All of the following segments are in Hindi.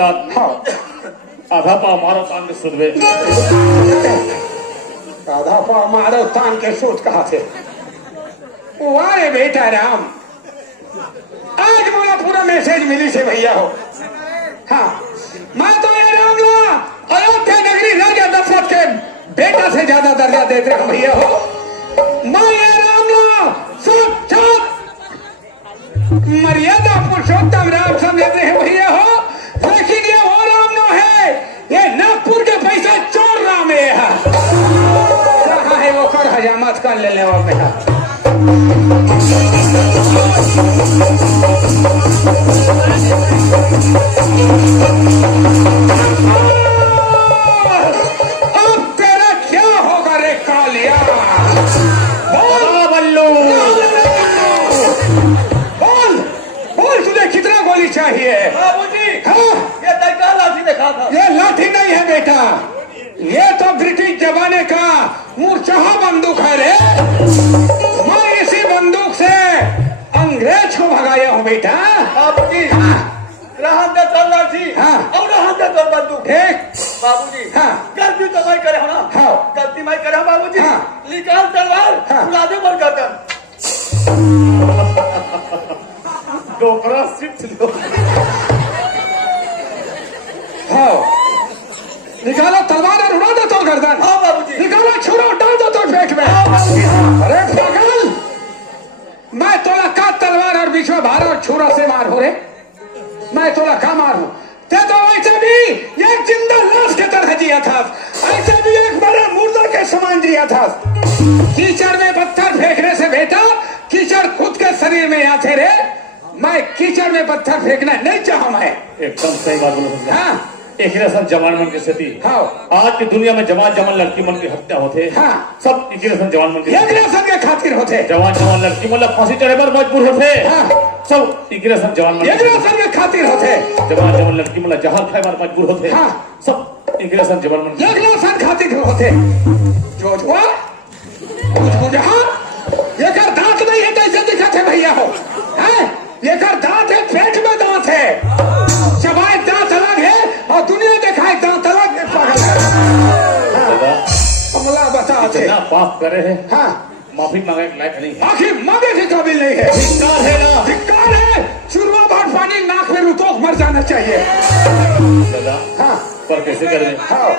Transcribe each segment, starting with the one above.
आधा पाव मारो तान के सुधवे आधा पाव मारो तान के सूत कहा थे वारे बेटा राम आज बोला पूरा मैसेज मिली से भैया हो। हाँ मैं तो ये राम ला अयोध्या नगरी राजा दशरथ के बेटा से ज्यादा दर्जा देते हैं भैया हो। मैं ये राम ला साक्षात मर्यादा पुरुषोत्तम राम समझते हैं भैया हो। लेकिन ये वो राम न है, ये नागपुर के पैसा चोर राम है। कहाँ है वो कर हजामत कर ले वो बेटा। अब तेरा क्या होगा रे कालिया? बोल बल्लू, बोल बोल तुझे कितना गोली चाहिए? बाबूजी हाँ? ये तैका लाठी दिखा था। ये लाठी नहीं है बेटा, ये तो ब्रिटिश जमाने का मूर्छा बंदूक है रे। मैं इसी बंदूक से अंग्रेज को भगाया हूँ बेटा। बाबूजी रहन दे तो लाठी हाँ। और रहन दे तो बंदूक। ठीक बाबूजी हाँ। गलती तो मैं करे हो ना। हाँ। गलती मैं करे हूँ बाबूजी। हाँ। निकाल तलवार हाँ। उड़ा दे मर गर्दन। डोकरा सिट लो हाँ निकालो तलवार और उड़ा दो तो गर्दन। हाँ बाबूजी। निकालो छुरा डाल दो तो पेट में। अरे पागल, मैं तोला का तलवार और बीच में भार और छुरा से मार हो रे। मैं तोला का मार हूं ते तो वैसे भी एक जिंदा लाश के तरह जिया था, ऐसे भी एक बड़ा मुर्दा के समान जिया था। कीचड़ में पत्थर फेंकने से बेटा कीचड़ खुद के शरीर में आते रे। मैं कीचड़ में पत्थर फेंकना नहीं चाहा मैं। एकदम सही बात बोलो। हाँ एक सब जवान मन की स्थिति। हाँ आज की दुनिया में जवान जवान लड़की मन की हत्या होते। हाँ सब एक जवान मन की एक रेशन के खातिर होते। जवान जवान लड़की मतलब फांसी चढ़े पर मजबूर होते। हाँ सब एक जवान मन एक रेशन के खातिर होते। जवान जवान लड़की मतलब जहां खाए पर मजबूर होते। हाँ सब एक जवान मन एक रेशन खातिर होते। जो हुआ कुछ जहाँ ये कर दांत नहीं है कैसे दिखाते भैया हो? हैं ये कर दांत है, पेट में दांत है। चबाए दांत अलग है और दुनिया दिखाए दांत अलग है। पागल हमला बताते इतना पाप करे हैं। हाँ माफी मांगे के लायक नहीं है। माफी मांगे के काबिल नहीं है। धिक्कार है ना, धिक्कार है। चुरवा बार पानी नाक में रुतोक मर जाना चाहिए। दादा हाँ पर कैसे कर दे? हाँ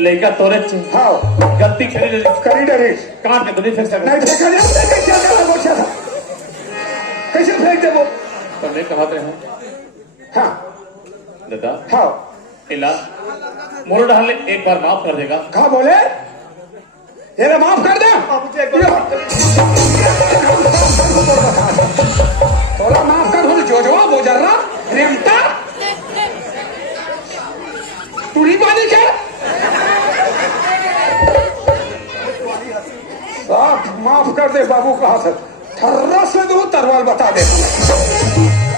लड़का तोरे हाँ गलती करी काट के दुनिया फेंक सकता नहीं फेंका जाता। कैसे फेंक दे वो? तो नहीं कहते हैं हाँ दादा हाँ इला मोर डाल एक बार माफ कर देगा। कहा बोले ये माफ कर दे। बाबूजी एक बार थोड़ा माफ कर जो बोझर रहा रेमता टूरी पानी के साफ माफ कर दे बाबू। कहा से थर्रा से दो तरवाल बता दे।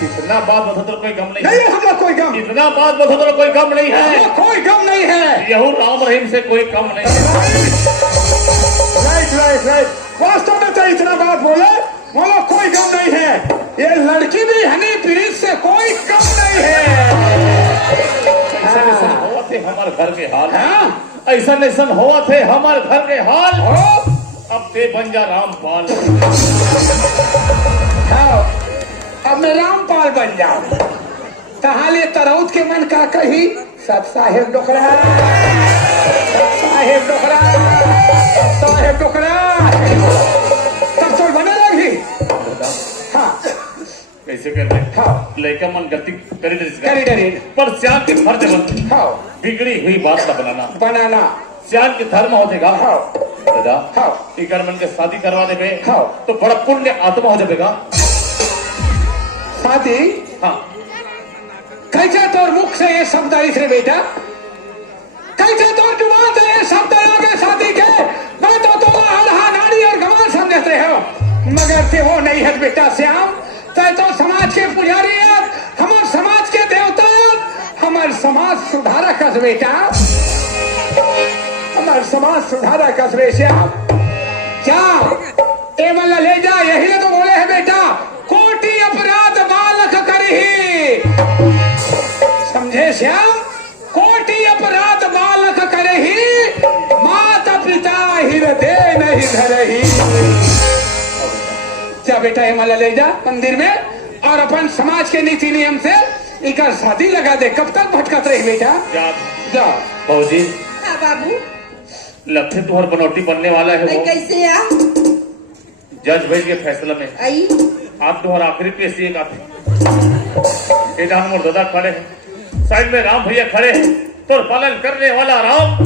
इतना बात बता तो कोई गम नहीं नहीं है हमला कोई गम। इतना बात बता तो कोई गम नहीं है। कोई गम नहीं है। यहू राम रहीम से कोई कम नहीं है। राइट राइट राइट वास्तव में तो इतना बात बोले बोलो कोई गम नहीं है। ये लड़की भी हनी प्रीत से कोई कम नहीं है। ऐसा हुआ थे हमारे घर के हाल। हाँ? ऐसा हुआ थे हमारे घर के हाल। ओ? अब ते बन जा रामपाल। हाँ, अब मैं रामपाल बन जाऊं। तहाले तरौत के मन का कही सब साहेब डोकरा साहेब डोकरा साहेब डोकरा सब तो बने लगी। हाँ कैसे कर दे? हाँ लड़का मन गलती करी डरी पर श्याम के फर्ज बन हाँ बिगड़ी हुई बात न बनाना श्याम के धर्म हो जाएगा। हाँ दादा हाँ इकर मन के शादी करवा देबे हाँ तो बड़ा पुण्य आत्मा हो जाएगा। शादी हाँ कैसे तोर मुख से ये शब्द आई रे बेटा? कैसे तोर जुबान से ये शब्द आगे शादी के? मैं तो आल्हा नारी और गवान समझते हो मगर ते हो नहीं है बेटा श्याम। तय तो समाज के पुजारी है, हमारे समाज के देवता है, हमारे समाज सुधारक है बेटा। हमारे समाज सुधारक है श्याम। क्या ए मल्ला ले जा यही तो बोले है बेटा कोटि अपराध बालक करही। बैठे श्याम, कोटि अपराध बालक करही, माता पिता हृदय नहीं धरही। क्या बेटा ये मला ले जा मंदिर में और अपन समाज के नीति नियम से इनका शादी लगा दे। कब तक भटकत रही बेटा? जा बाबूजी। हाँ बाबू। लक्ष्य तुहर बनौटी बनने वाला है वो। कैसे आ? जज भेज के फैसला में आई आप तुहर आखिरी पेशी एक आते दादा खड़े हैं, साइड में राम भैया खड़े हैं। तोर पालन करने वाला राम,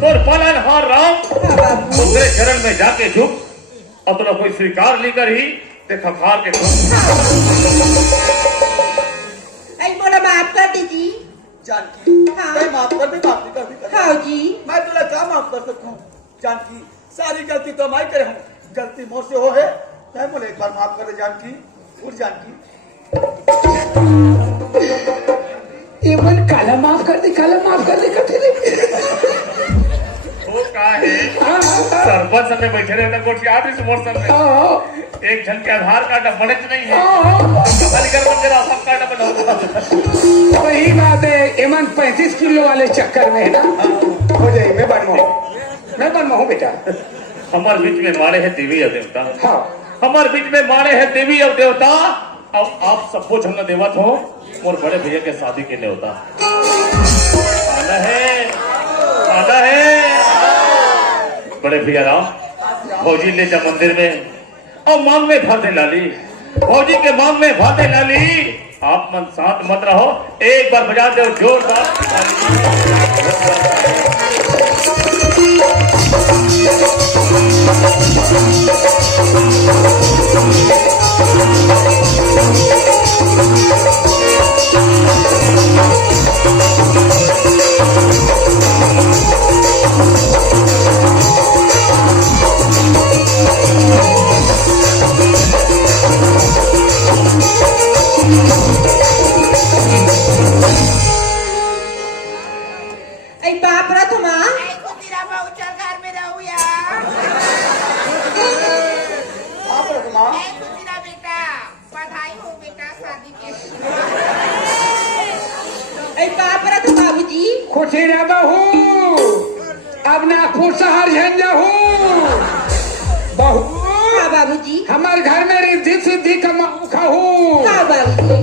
तोर पालन हार राम। हाँ बाबू। दूसरे चरण में जाके झुक और तुला कोई स्वीकार लेकर ही देखा खार के आई बोला माफ कर दीजिए। जानकी हाँ। मैं माफ कर दे, माफ कर दे। हाँ जी। मैं तुला क्या माफ कर सकता हूँ जानकी? सारी गलती तो मैं करे हूँ, गलती मुझसे हो है। मैं बोले एक बार माफ कर दे जानकी। उठ जानकी। ये मन काला माफ कर दे, काला माफ कर दे करते वो का है सरपंच में बैठे रहना कोठी ऑफिस मोर में एक जन के आधार कार्ड बने नहीं है। सब कार्ड बना वही बात है। एमन 35 किलो वाले चक्कर में है ना, हो जाए। मैं बनवा हूँ बेटा। हमारे बीच में मारे हैं देवी और देवता। हाँ हमारे बीच में मारे हैं देवी और देवता। अब आप सबको झंडा देवत हो और बड़े भैया के शादी के न्योता आना है, आना है। बड़े भैया राम भौजी ले जा मंदिर में और मांग में भाते लाली। भौजी के मांग में भाते लाली। आप मन शांत मत रहो, एक बार बजा दो जोरदार। आई बाप रा तुम घर में रहू यार। माफ कर दे माँ। बेटा बधाई हो बेटा शादी के। आई बाप रा तुम बाबूजी। खुशी रह बहू, अब नागपुर शहर झंझा हूँ बहू। हाँ बाबूजी। हमारे घर में रिद्धि सिद्धि का मौका हूँ। हाँ बाबूजी।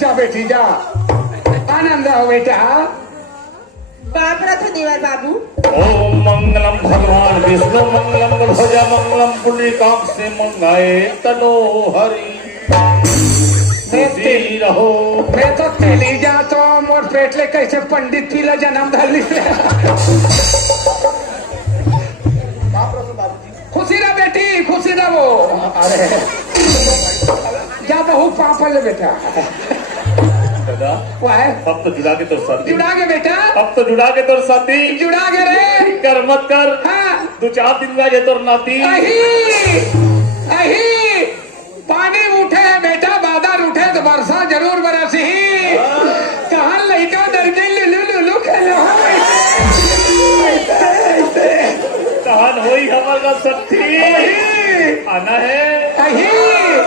जा बेटी जा, आनंद हो बेटा। बाप रा तो देवर बाबू। ओम मंगलम भगवान विष्णु मंगलम ध्वजा मंगलम पुण्यकाम से मंगाए तनो हरि। खुशी रहो। मैं तो तेली जाता हूँ, मोर पेटले कैसे पंडित पीला जन्म धरली। माफ कर दो बाबूजी। खुशी रह बेटी, खुशी रह वो। अरे जा बहू पापल बेटा। दादा वो है अब तो जुड़ा के तो शादी, जुड़ा के बेटा, अब तो जुड़ा के तो शादी। जुड़ा के रे। कर मत कर। हाँ 2-4 दिन में ये तो नाती। अही पानी उठे है बेटा, बादल उठे तो वर्षा जरूर बरसी। कहाँ लड़का डर के लुलू लुलू खेलो। कहान होई हमारा सत्ती आना है। अही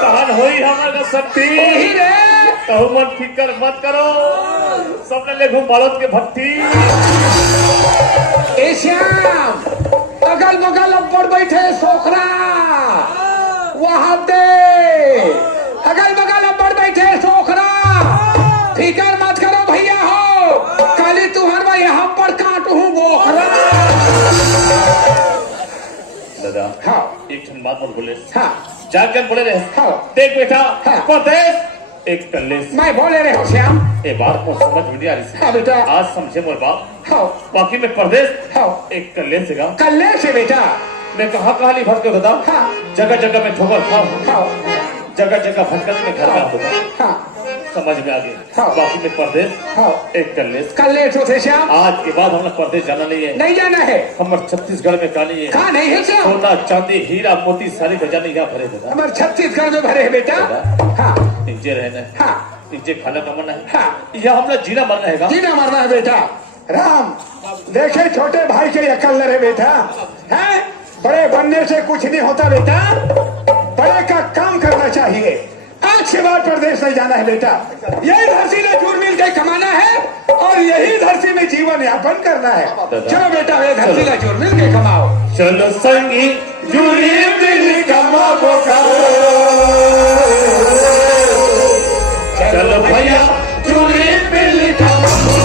कहान होई हमारा सत्ती। वही रे। कहूँ मन फिकर मत करो, सबने ले घूम बालत के भट्टी। ए श्याम, अगल बगल अब्बर बैठे सोखरा वहां दे। अगल बगल अब्बर बैठे सोखरा, फिकर मत करो भैया हो। काली तुहर भाई यहाँ पर काटू बोखरा। दादा हाँ एक क्षण बात मत बोले। हाँ जाग बोले रहे। हाँ। देख बेटा हाँ। परदेश एक कल्लेस। मैं बोले रहे हो श्याम। ये बात को समझ में नहीं आ रही। हाँ बेटा। आज समझे मोर बाप। हाँ बाकी में परदेश हाँ एक कल्लेस से गाँव। कल्ले से बेटा। मैं कहाँ कहाँ नहीं भटके दादा। हाँ जगह जगह में ठोकर खाऊं, हाँ जगह जगह भटकने में घर में होता। हाँ समझ में आ गया। हाँ। बाकी में परदेश हाँ एक कल्लेस। कल्ले से थे श्याम। आज के बाद हम लोग परदेश जाना नहीं है। नहीं जाना है। हमारे छत्तीसगढ़ में कहानी है। कहाँ नहीं है श्याम? सोना चांदी हीरा मोती सारी खजाने यहाँ भरे दादा। हमारे छत्तीसगढ़ में भरे है बेटा। हाँ नीचे रहना है, हाँ नीचे खाना कमाना है। हाँ यहाँ हम लोग जीना मरना है। जीना मरना है बेटा। राम देखे छोटे भाई के अकल है बेटा। है बड़े बनने से कुछ नहीं होता बेटा, बड़े का काम करना चाहिए। आज के बाद प्रदेश नहीं जाना है बेटा। यही धरती ने चूर मिल के कमाना है। यही धरती में जीवन यापन करना है। चलो बेटा वे धरती का जोर मिल के कमाओ। चलो संगी जुड़ी मिल कमाबो का, चलो भैया जुड़ी मिल कमाबो।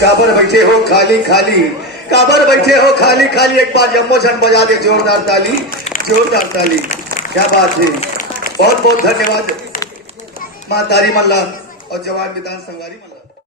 काबर बैठे हो खाली खाली, काबर बैठे हो खाली खाली, एक बार जम्मो झन बजा दे जोरदार ताली, जोरदार ताली। क्या बात है, बहुत बहुत धन्यवाद माँ तारी मल्ला और जवान विधान संगारी मल्ला।